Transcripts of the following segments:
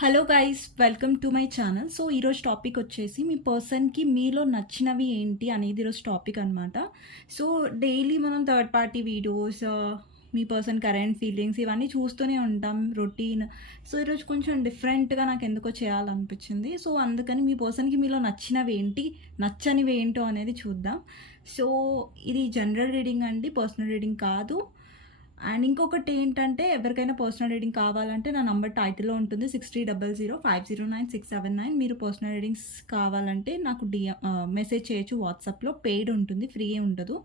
Hello guys, welcome to my channel. So ఈరోజు topic వచ్చేసి మీ పర్సన్కి మీలో నచ్చినవి ఏంటి అనేది ఈరోజు టాపిక్ అనమాట. సో డైలీ మనం థర్డ్ పార్టీ వీడియోస్, మీ పర్సన్ కరెంట్ ఫీలింగ్స్ ఇవన్నీ చూస్తూనే ఉంటాం, రొటీన్. సో ఈరోజు కొంచెం డిఫరెంట్గా నాకు ఎందుకో చేయాలనిపించింది. సో అందుకని మీ పర్సన్కి మీలో నచ్చినవి ఏంటి, నచ్చనివి ఏంటో అనేది చూద్దాం. సో ఇది జనరల్ రీడింగ్ అండి, పర్సనల్ రీడింగ్ కాదు. అండ్ ఇంకొకటి ఏంటంటే, ఎవరికైనా పర్సనల్ రీడింగ్ కావాలంటే నా నంబర్ టైటిల్లో ఉంటుంది 6300509679. మీరు పర్సనల్ రీడింగ్స్ కావాలంటే నాకు మెసేజ్ చేయొచ్చు వాట్సాప్లో. పెయిడ్ ఉంటుంది, ఫ్రీ ఉండదు.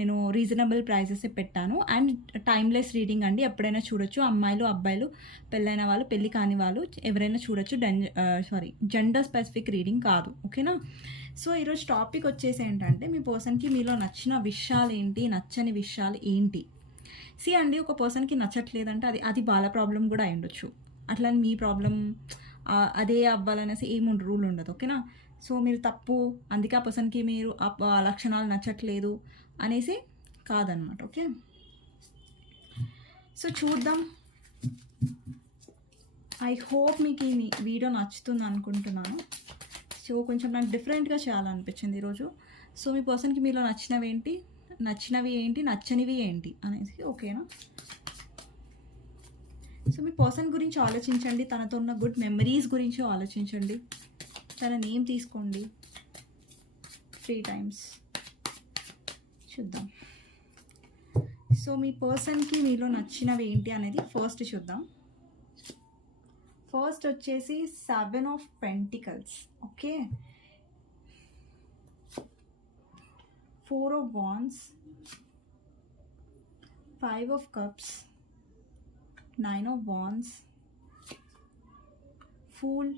నేను రీజనబుల్ ప్రైజెసే పెట్టాను. అండ్ టైమ్లెస్ రీడింగ్ అండి, ఎప్పుడైనా చూడొచ్చు. అమ్మాయిలు అబ్బాయిలు, పెళ్ళైన వాళ్ళు పెళ్ళి కాని వాళ్ళు ఎవరైనా చూడొచ్చు. జెండర్ స్పెసిఫిక్ రీడింగ్ కాదు, ఓకేనా? సో ఈరోజు టాపిక్ వచ్చేసి ఏంటంటే, మీ పర్సన్కి మీలో నచ్చిన విషయాలు ఏంటి, నచ్చని విషయాలు ఏంటి. సి అండి, ఒక పర్సన్కి నచ్చట్లేదంటే అది వాళ్ళ ప్రాబ్లం కూడా అయి ఉండొచ్చు. అట్లా మీ ప్రాబ్లం అదే అవ్వాలనేసి ఏమి రూల్ ఉండదు, ఓకేనా? సో మీరు తప్పు, అందుకే ఆ పర్సన్కి మీరు ఆ లక్షణాలు నచ్చట్లేదు అనేసి కాదనమాట, ఓకే? సో చూద్దాం. ఐ హోప్ మీకు ఈ వీడియో నచ్చుతుంది అనుకుంటున్నాను. సో కొంచెం నాకు డిఫరెంట్గా చేయాలనిపించింది ఈరోజు. సో మీ పర్సన్కి మీలో నచ్చినవి ఏంటి, నచ్చనివి ఏంటి అనేసి, ఓకేనా? సో మీ పర్సన్ గురించి ఆలోచించండి, తనతో ఉన్న గుడ్ మెమరీస్ గురించి ఆలోచించండి, తన నేమ్ తీసుకోండి 3 times. చూద్దాం. సో మీ పర్సన్కి మీలో నచ్చినవి ఏంటి అనేది ఫస్ట్ చూద్దాం. ఫస్ట్ వచ్చేసి 7 of Pentacles, okay? 4 of Wands, 5 of Cups, 9 of Wands, Fool,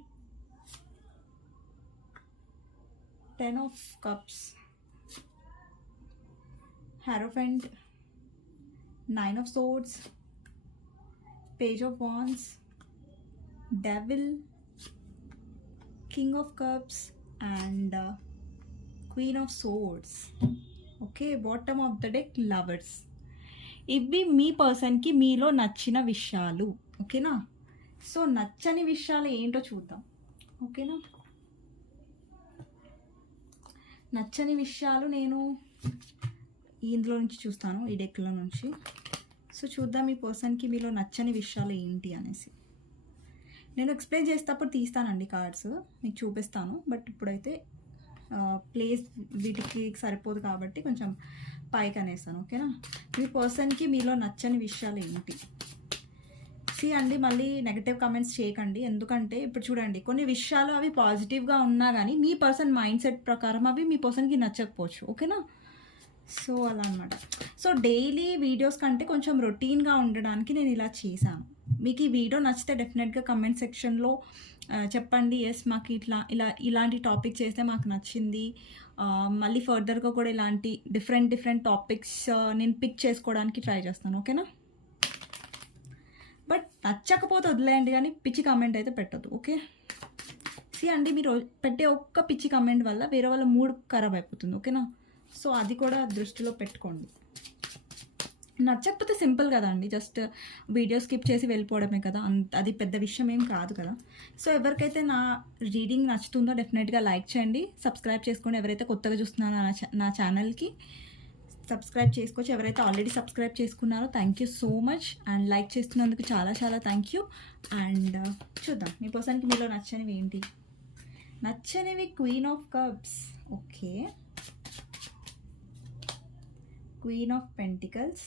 10 of Cups, Hierophant, 9 of Swords, Page of Wands, Devil, King of Cups and Queen of Swords. Okay, bottom of the deck lovers. ఇవి మీ పర్సన్కి మీలో నచ్చిన విషయాలు, ఓకేనా? So నచ్చని విషయాలు ఏంటో చూద్దాం, ఓకేనా? నచ్చని విషయాలు నేను ఇందులో నుంచి చూస్తాను, ఈ డెక్లో నుంచి. సో చూద్దాం మీ పర్సన్కి మీలో నచ్చని విషయాలు ఏంటి అనేసి. నేను ఎక్స్ప్లెయిన్ చేసేటప్పుడు తీస్తానండి కార్డ్స్, మీకు చూపిస్తాను. బట్ ఇప్పుడైతే ప్లేస్ వీటికి సరిపోదు కాబట్టి కొంచెం పైకి అనేస్తాను, ఓకేనా? మీ పర్సన్కి మీలో నచ్చని విషయాలు ఏంటి. సి అండి, మళ్ళీ నెగటివ్ కామెంట్స్ చేయకండి. ఎందుకంటే ఇప్పుడు చూడండి, కొన్ని విషయాలు అవి పాజిటివ్గా ఉన్నా కానీ మీ పర్సన్ మైండ్ సెట్ ప్రకారం అవి మీ పర్సన్కి నచ్చకపోవచ్చు, ఓకేనా? సో అలా అనమాట. సో డైలీ వీడియోస్ కంటే కొంచెం రొటీన్గా ఉండడానికి నేను ఇలా చేశాను. మీకు ఈ వీడియో నచ్చితే డెఫినెట్గా కమెంట్ సెక్షన్లో చెప్పండి, ఎస్ మాకు ఇలాంటి టాపిక్ చేస్తే మాకు నచ్చింది. మళ్ళీ ఫర్దర్గా కూడా ఇలాంటి డిఫరెంట్ టాపిక్స్ నేను పిక్ చేసుకోవడానికి ట్రై చేస్తాను, ఓకేనా? బట్ నచ్చకపోతే వదిలేయండి, కానీ పిచ్చి కామెంట్ అయితే పెట్టద్దు, ఓకే? సి అండి, మీరు పెట్టే ఒక్క పిచ్చి కామెంట్ వల్ల వేరే వాళ్ళ మూడ్ ఖరాబ్ అయిపోతుంది, ఓకేనా? సో అది కూడా దృష్టిలో పెట్టుకోండి. నచ్చకపోతే సింపుల్ కదా అండి, జస్ట్ వీడియో స్కిప్ చేసి వెళ్ళిపోవడమే కదా, అది పెద్ద విషయం ఏం కాదు కదా. సో ఎవరికైతే నా రీడింగ్ నచ్చుతుందో డెఫినెట్గా లైక్ చేయండి, సబ్స్క్రైబ్ చేసుకోండి. ఎవరైతే కొత్తగా చూస్తున్నారో నా ఛానల్కి సబ్స్క్రైబ్ చేసుకోవచ్చు. ఎవరైతే ఆల్రెడీ సబ్స్క్రైబ్ చేసుకున్నారో thank you so much. And like చేస్తున్నందుకు చాలా థ్యాంక్ యూ. అండ్ చూద్దాం మీ పర్సన్కి మీలో నచ్చనివి ఏంటి. నచ్చనివి queen of cups, okay. Queen of pentacles,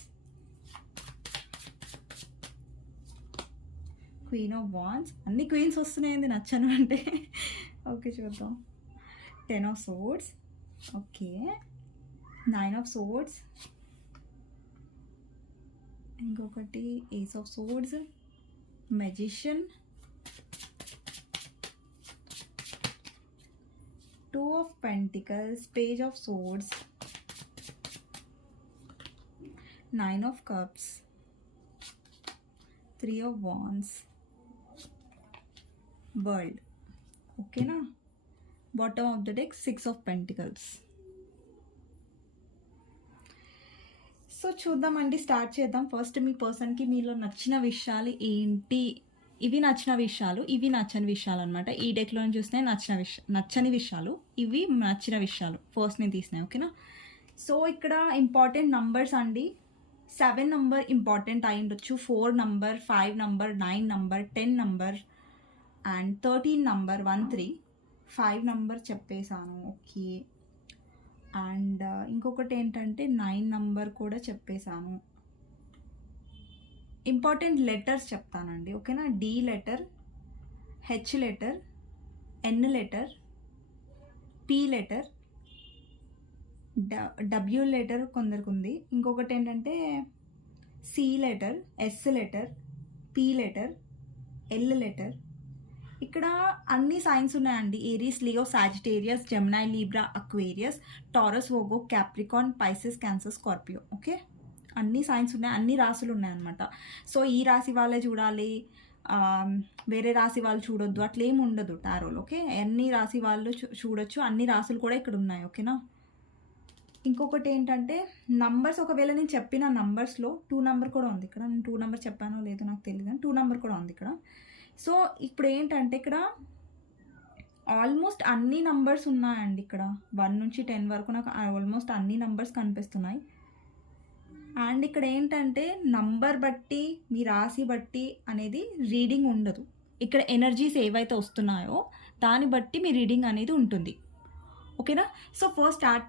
queen of wands. అన్ని క్వీన్స్ వస్తున్నాయండి నచ్చను అంటే, ఓకే చూద్దాం. 10 of Swords, okay. 9 of Swords, ఇంకొకటి Ace of Swords, Magician, 2 of Pentacles, Page of Swords, 9 of Cups, 3 of Wands, World, ఓకేనా? Bottom of the deck 6 of Pentacles. So చూద్దామండి, start చేద్దాం. First మీ పర్సన్కి మీలో నచ్చిన విషయాలు ఏంటి ఇవి నచ్చిన విషయాలు, ఇవి నచ్చని విషయాలు అనమాట. ఈ డెక్లో చూస్తే నచ్చని విషయాలు, ఇవి నచ్చిన విషయాలు ఫస్ట్ నేను తీసినాయి. ఓకేనా. సో ఇక్కడ ఇంపార్టెంట్ నంబర్స్ అండి. 7 నంబర్ ఇంపార్టెంట్ అయి ఉండొచ్చు, 4 number, 5 number, 9 number, 10 number and 13 number, 1 3, 5 number చెప్పేశాను. ఓకే. అండ్ ఇంకొకటి ఏంటంటే 9 నంబర్ కూడా చెప్పేశాను. ఇంపార్టెంట్ లెటర్స్ చెప్తానండి. ఓకేనా. D letter, H letter, N letter, P letter, W letter కొందరికి ఉంది. ఇంకొకటి ఏంటంటే C letter, S letter, P letter, L letter. ఇక్కడ అన్ని సైన్స్ ఉన్నాయండి. Aries, Leo, Sagittarius, Gemini, Libra, Aquarius, Taurus, Virgo, Capricorn, Pisces, Cancer, Scorpio. Okay. అన్ని signs ఉన్నాయి, అన్ని రాసులు ఉన్నాయన్నమాట. సో ఈ రాశి వాళ్ళే చూడాలి, వేరే రాశి వాళ్ళు చూడొద్దు అట్లేం ఉండదు టారోలో. ఓకే. అన్ని రాశి వాళ్ళు చూడొచ్చు, అన్ని రాసులు కూడా ఇక్కడ ఉన్నాయి. ఓకేనా. ఇంకొకటి ఏంటంటే నంబర్స్, ఒకవేళ నేను చెప్పిన నంబర్స్లో 2 నంబర్ కూడా ఉంది ఇక్కడ. నేను 2 నంబర్ చెప్పానో లేదో నాకు తెలియదు, కానీ 2 నంబర్ కూడా ఉంది ఇక్కడ. సో ఇప్పుడు ఏంటంటే ఇక్కడ ఆల్మోస్ట్ అన్ని నంబర్స్ ఉన్నాయండి. ఇక్కడ 1 నుంచి 10 వరకు నాకు ఆల్మోస్ట్ అన్ని నంబర్స్ కనిపిస్తున్నాయి. అండ్ ఇక్కడ ఏంటంటే నంబర్ బట్టి, మీ రాశి బట్టి అనేది రీడింగ్ ఉండదు. ఇక్కడ ఎనర్జీస్ ఏవైతే వస్తున్నాయో దాన్ని బట్టి మీ రీడింగ్ అనేది ఉంటుంది. ఓకేనా. సో ఫస్ట్ స్టార్ట్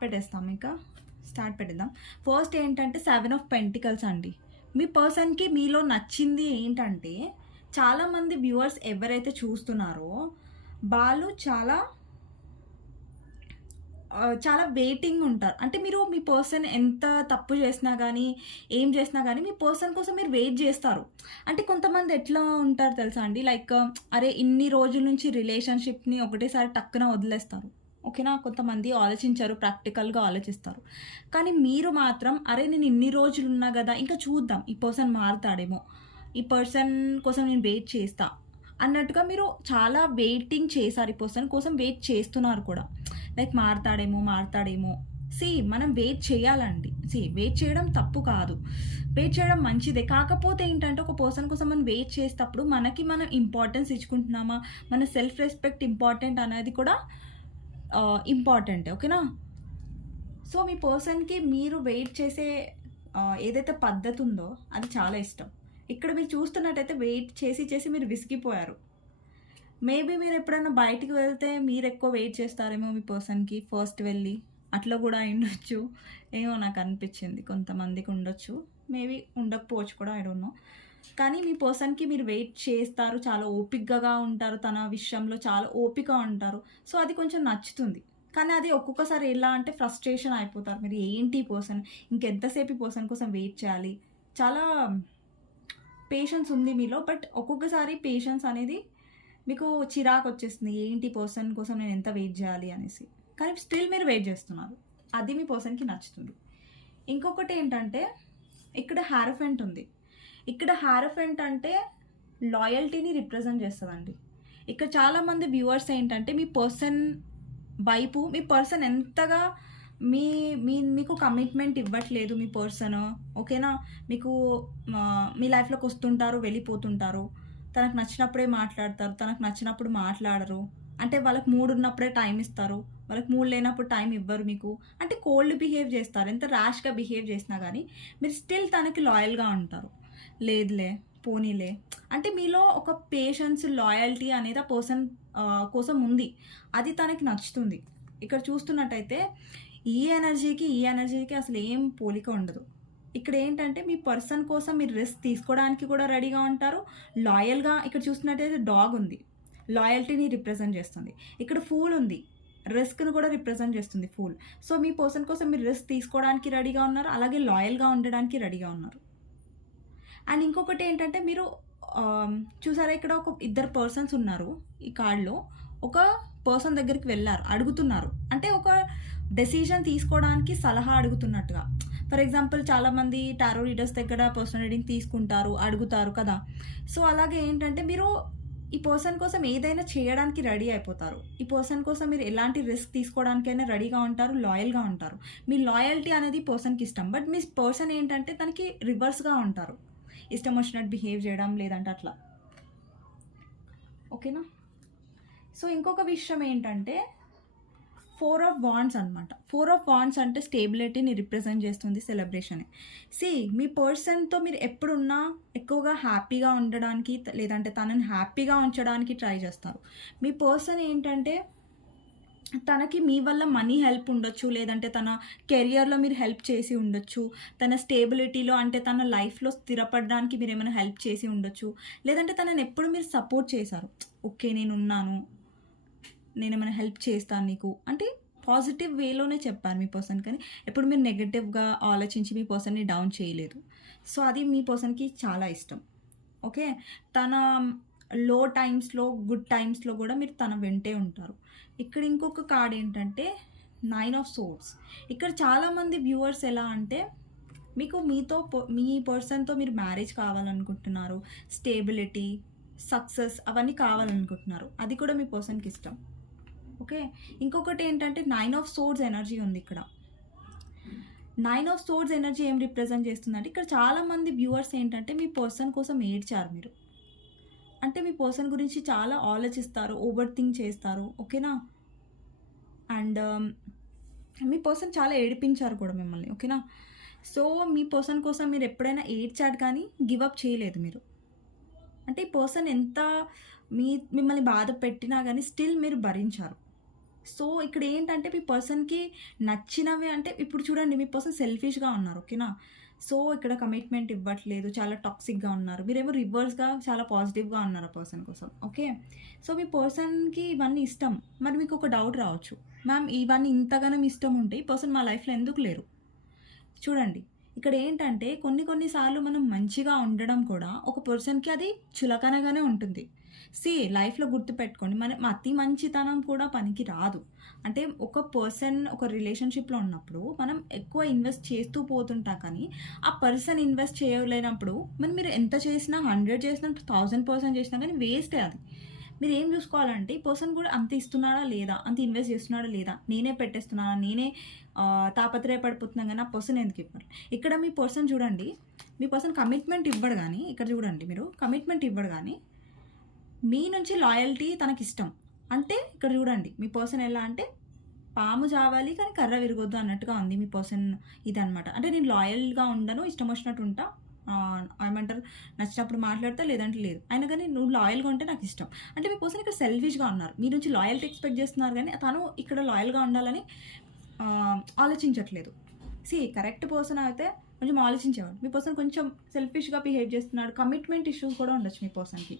పెట్టేద్దాం. ఫస్ట్ ఏంటంటే 7 ఆఫ్ పెంటికల్స్ అండి. మీ పర్సన్కి మీలో నచ్చింది ఏంటంటే, చాలామంది వ్యూవర్స్ ఎవరైతే చూస్తున్నారో వాళ్ళు చాలా వెయిటింగ్ ఉంటారు. అంటే మీరు మీ పర్సన్ ఎంత తప్పు చేసినా కానీ, ఏం చేసినా కానీ మీ పర్సన్ కోసం మీరు వెయిట్ చేస్తారు. అంటే కొంతమంది ఎట్లా ఉంటారు తెలుసా అండి, లైక్ అరే ఇన్ని రోజుల నుంచి రిలేషన్షిప్ని ఒకటేసారి టక్కున వదిలేస్తారు. ఓకేనా. కొంతమంది ఆలోచించారు, ప్రాక్టికల్గా ఆలోచిస్తారు. కానీ మీరు మాత్రం అరే నేను ఇన్ని రోజులు ఉన్నా కదా, ఇంకా చూద్దాం ఈ పర్సన్ మారుతాడేమో, ఈ పర్సన్ కోసం నేను వెయిట్ చేస్తా అన్నట్టుగా మీరు చాలా వెయిటింగ్ చేశారు. ఈ పర్సన్ కోసం వెయిట్ చేస్తున్నారు కూడా. లైక్ మారుతాడేమో. మనం వెయిట్ చేయాలండి. వెయిట్ చేయడం తప్పు కాదు, వెయిట్ చేయడం మంచిదే. కాకపోతే ఏంటంటే ఒక పర్సన్ కోసం మనం వెయిట్ చేసేటప్పుడు మనం ఇంపార్టెన్స్ ఇచ్చుకుంటున్నామా, మన సెల్ఫ్ రెస్పెక్ట్ ఇంపార్టెంట్ అనేది కూడా ఇంపార్టెంట్. ఓకేనా. సో మీ పర్సన్కి మీరు వెయిట్ చేసే ఏదైతే పద్ధతి ఉందో అది చాలా ఇష్టం. ఇక్కడ మీరు చూస్తున్నట్టయితే వెయిట్ చేసి మీరు విసిగిపోయారు. మేబీ మీరు ఎప్పుడైనా బయటికి వెళ్తే మీరు ఎక్కువ వెయిట్ చేస్తారేమో మీ పర్సన్కి ఫస్ట్ వెళ్ళి, అట్లా కూడా ఉండొచ్చు ఏమో, నాకు అనిపించింది. కొంతమందికి ఉండొచ్చు, మేబీ ఉండకపోవచ్చు కూడా, ఐ డోంట్ నో. కానీ మీ పర్సన్కి మీరు వెయిట్ చేస్తారు, చాలా ఓపికగా ఉంటారు, తన విషయంలో చాలా ఓపిక ఉంటారు. సో అది కొంచెం నచ్చుతుంది. కానీ అది ఒక్కొక్కసారి ఎలా అంటే ఫ్రస్ట్రేషన్ అయిపోతారు. మీరు ఏంటి పర్సన్, ఇంకెంతసేపు ఈ పర్సన్ కోసం వెయిట్ చేయాలి, చాలా పేషెన్స్ ఉంది మీలో. బట్ ఒక్కొక్కసారి పేషెన్స్ అనేది మీకు చిరాకు వచ్చేస్తుంది, ఏంటి పర్సన్ కోసం నేను ఎంత వెయిట్ చేయాలి అనేసి. కానీ స్టిల్ మీరు వెయిట్ చేస్తున్నారు, అది మీ పర్సన్కి నచ్చుతుంది. ఇంకొకటి ఏంటంటే ఇక్కడ హారఫెంట్ ఉంది. ఇక్కడ హారఫెంట్ అంటే లాయల్టీని రిప్రజెంట్ చేస్తుందండి. ఇక్కడ చాలామంది వ్యూవర్స్ ఏంటంటే మీ పర్సన్ వైపు, మీ పర్సన్ ఎంతగా మీకు కమిట్మెంట్ ఇవ్వట్లేదు మీ పర్సన్. ఓకేనా. మీకు మీ లైఫ్లోకి వస్తుంటారు, వెళ్ళిపోతుంటారు. తనకు నచ్చినప్పుడే మాట్లాడతారు, తనకు నచ్చినప్పుడు మాట్లాడరు. అంటే వాళ్ళకి మూడ్ ఉన్నప్పుడే టైం ఇస్తారు, వాళ్ళకి మూడ్ లేనప్పుడు టైం ఇవ్వరు మీకు. అంటే కోల్డ్ బిహేవ్ చేస్తారు. ఎంత ర్యాష్గా బిహేవ్ చేసినా కానీ మీరు స్టిల్ తనకి లాయల్గా ఉంటారు. లేదులే పోనీలే అంటే మీలో ఒక పేషెన్స్, లాయల్టీ అనేది ఆ పర్సన్ కోసం ఉంది, అది తనకి నచ్చుతుంది. ఇక్కడ చూస్తున్నట్టయితే ఈ ఎనర్జీకి అసలు ఏం పోలిక ఉండదు. ఇక్కడ ఏంటంటే మీ పర్సన్ కోసం మీరు రిస్క్ తీసుకోవడానికి కూడా రెడీగా ఉంటారు, లాయల్గా. ఇక్కడ చూస్తున్నట్టయితే డాగ్ ఉంది, లాయల్టీని రిప్రజెంట్ చేస్తుంది. ఇక్కడ ఫూల్ ఉంది, రిస్క్ను కూడా రిప్రజెంట్ చేస్తుంది ఫూల్. సో మీ పర్సన్ కోసం మీరు రిస్క్ తీసుకోవడానికి రెడీగా ఉన్నారు, అలాగే లాయల్గా ఉండడానికి రెడీగా ఉన్నారు. అండ్ ఇంకొకటి ఏంటంటే మీరు చూసారా, ఇక్కడ ఒక 2 పర్సన్స్ ఉన్నారు. ఈ కార్డ్లో ఒక పర్సన్ దగ్గరికి వెళ్ళారు, అడుగుతున్నారు. అంటే ఒక డెసిషన్ తీసుకోవడానికి సలహా అడుగుతున్నట్టుగా. ఫర్ ఎగ్జాంపుల్ చాలామంది టారో రీడర్స్ దగ్గర పర్సనల్ రీడింగ్ తీసుకుంటారు, అడుగుతారు కదా. సో అలాగే ఏంటంటే మీరు ఈ పర్సన్ కోసం ఏదైనా చేయడానికి రెడీ అయిపోతారు. ఈ పర్సన్ కోసం మీరు ఎలాంటి రిస్క్ తీసుకోవడానికైనా రెడీగా ఉంటారు, లాయల్గా ఉంటారు. మీ లాయల్టీ అనేది పర్సన్కి ఇష్టం. బట్ మీ పర్సన్ ఏంటంటే తనకి రివర్స్గా ఉంటారు, ఇష్టం వచ్చినట్టు బిహేవ్ చేయడం, లేదంటే అట్లా. ఓకేనా. సో ఇంకొక విషయం ఏంటంటే 4 ఆఫ్ వాండ్స్ అనమాట. 4 ఆఫ్ వాండ్స్ అంటే స్టేబిలిటీని రిప్రజెంట్ చేస్తుంది, సెలబ్రేషన్. మీ పర్సన్తో మీరు ఎప్పుడున్నా ఎక్కువగా హ్యాపీగా ఉండడానికి లేదంటే తనని హ్యాపీగా ఉంచడానికి ట్రై చేస్తారు. మీ పర్సన్ ఏంటంటే తనకి మీ వల్ల మనీ హెల్ప్ ఉండొచ్చు, లేదంటే తన కెరియర్లో మీరు హెల్ప్ చేసి ఉండొచ్చు, తన స్టేబిలిటీలో అంటే తన లైఫ్లో స్థిరపడడానికి మీరు ఏమైనా హెల్ప్ చేసి ఉండొచ్చు, లేదంటే తనని ఎప్పుడు మీరు సపోర్ట్ చేశారు. ఓకే నేను ఉన్నాను, నేను ఏమైనా హెల్ప్ చేస్తాను నీకు అంటే పాజిటివ్ వేలోనే చెప్పారు మీ పర్సన్, కానీ ఎప్పుడు మీరు నెగటివ్గా ఆలోచించి మీ పర్సన్ని డౌన్ చేయలేదు. సో అది మీ పర్సన్కి చాలా ఇష్టం. ఓకే, తన లో టైమ్స్లో గుడ్ టైమ్స్లో కూడా మీరు తన వెంటే ఉంటారు. ఇక్కడ ఇంకొక కార్డ్ ఏంటంటే 9 ఆఫ్ సోర్డ్స్. ఇక్కడ చాలామంది వ్యూవర్స్ ఎలా అంటే మీ పర్సన్తో మీరు మ్యారేజ్ కావాలనుకుంటున్నారు, స్టేబిలిటీ, సక్సెస్ అవన్నీ కావాలనుకుంటున్నారు. అది కూడా మీ పర్సన్కి ఇష్టం. ఓకే, ఇంకొకటి ఏంటంటే 9 ఆఫ్ సోర్డ్స్ ఎనర్జీ ఉంది ఇక్కడ. 9 ఆఫ్ సోర్డ్స్ ఎనర్జీ ఏం రిప్రజెంట్ చేస్తుందంటే ఇక్కడ చాలామంది వ్యూవర్స్ ఏంటంటే మీ పర్సన్ కోసం ఏడ్చారు మీరు. అంటే మీ పర్సన్ గురించి చాలా ఆలోచిస్తారు, ఓవర్ థింక్ చేస్తారు. ఓకేనా, అండ్ మీ పర్సన్ చాలా ఏడిపించారు కూడా మిమ్మల్ని. ఓకేనా, సో మీ పర్సన్ కోసం మీరు ఎప్పుడైనా ఏడ్చాడు కానీ గివప్ చేయలేదు మీరు. అంటే ఈ పర్సన్ ఎంత మిమ్మల్ని బాధ పెట్టినా కానీ స్టిల్ మీరు భరించారు. సో ఇక్కడ ఏంటంటే మీ పర్సన్కి నచ్చినవి అంటే ఇప్పుడు చూడండి మీ పర్సన్ సెల్ఫిష్గా ఉన్నారు. ఓకేనా, సో ఇక్కడ కమిట్మెంట్ ఇవ్వట్లేదు, చాలా టాక్సిక్గా ఉన్నారు. మీరేమో రివర్స్గా చాలా పాజిటివ్గా ఉన్నారు ఆ పర్సన్ కోసం. ఓకే, సో మీ పర్సన్కి ఇవన్నీ ఇష్టం. మరి మీకు ఒక డౌట్ రావచ్చు, మ్యామ్ ఇవన్నీ ఇంతగానం ఇష్టం ఉంటే ఈ పర్సన్ మా లైఫ్లో ఎందుకు లేరు? చూడండి ఇక్కడ ఏంటంటే కొన్నిసార్లు మనం మంచిగా ఉండడం కూడా ఒక పర్సన్కి అది చులకనగానే ఉంటుంది. లైఫ్లో గుర్తుపెట్టుకోండి, మన అతి మంచితనం కూడా పనికి రాదు. అంటే ఒక పర్సన్ ఒక రిలేషన్షిప్లో ఉన్నప్పుడు మనం ఎక్కువ ఇన్వెస్ట్ చేస్తూ పోతుంటాం, కానీ ఆ పర్సన్ ఇన్వెస్ట్ చేయలేనప్పుడు మీరు ఎంత చేసినా 100 చేసినా 1000% చేసినా కానీ వేస్టే అది. మీరు ఏం చూసుకోవాలంటే ఈ పర్సన్ కూడా అంత ఇస్తున్నాడా లేదా, అంత ఇన్వెస్ట్ చేస్తున్నాడా లేదా, నేనే పెట్టేస్తున్నానా, నేనే తాపత్రయపడిపోతున్నాను కానీ ఆ పర్సన్ ఎందుకు ఇవ్వాలి. ఇక్కడ మీ పర్సన్ చూడండి, మీ పర్సన్ కమిట్మెంట్ ఇవ్వడు కానీ, ఇక్కడ చూడండి మీరు కమిట్మెంట్ ఇవ్వడు కానీ మీ నుంచి లాయల్టీ తనకిష్టం. అంటే ఇక్కడ చూడండి మీ పర్సన్ ఎలా అంటే పాము చావాలి కానీ కర్ర విరగొద్దు అన్నట్టుగా ఉంది మీ పర్సన్ ఇదనమాట. అంటే నేను లాయల్గా ఉండను, ఇష్టం వచ్చినట్టు ఉంటా, ఏమంటారు నచ్చినప్పుడు మాట్లాడతా, లేదంటే లేదు, అయినా కానీ నువ్వు లాయల్గా ఉంటే నాకు ఇష్టం. అంటే మీ పర్సన్ ఇక్కడ సెల్ఫిష్గా ఉన్నారు, మీ నుంచి లాయల్టీ ఎక్స్పెక్ట్ చేస్తున్నారు కానీ తను ఇక్కడ లాయల్గా ఉండాలని ఆలోచించట్లేదు. కరెక్ట్ పర్సన్ అయితే కొంచెం ఆలోచించేవాడు. మీ పర్సన్ కొంచెం సెల్ఫిష్గా బిహేవ్ చేస్తున్నాడు. కమిట్మెంట్ ఇష్యూస్ కూడా ఉండొచ్చు మీ పర్సన్కి.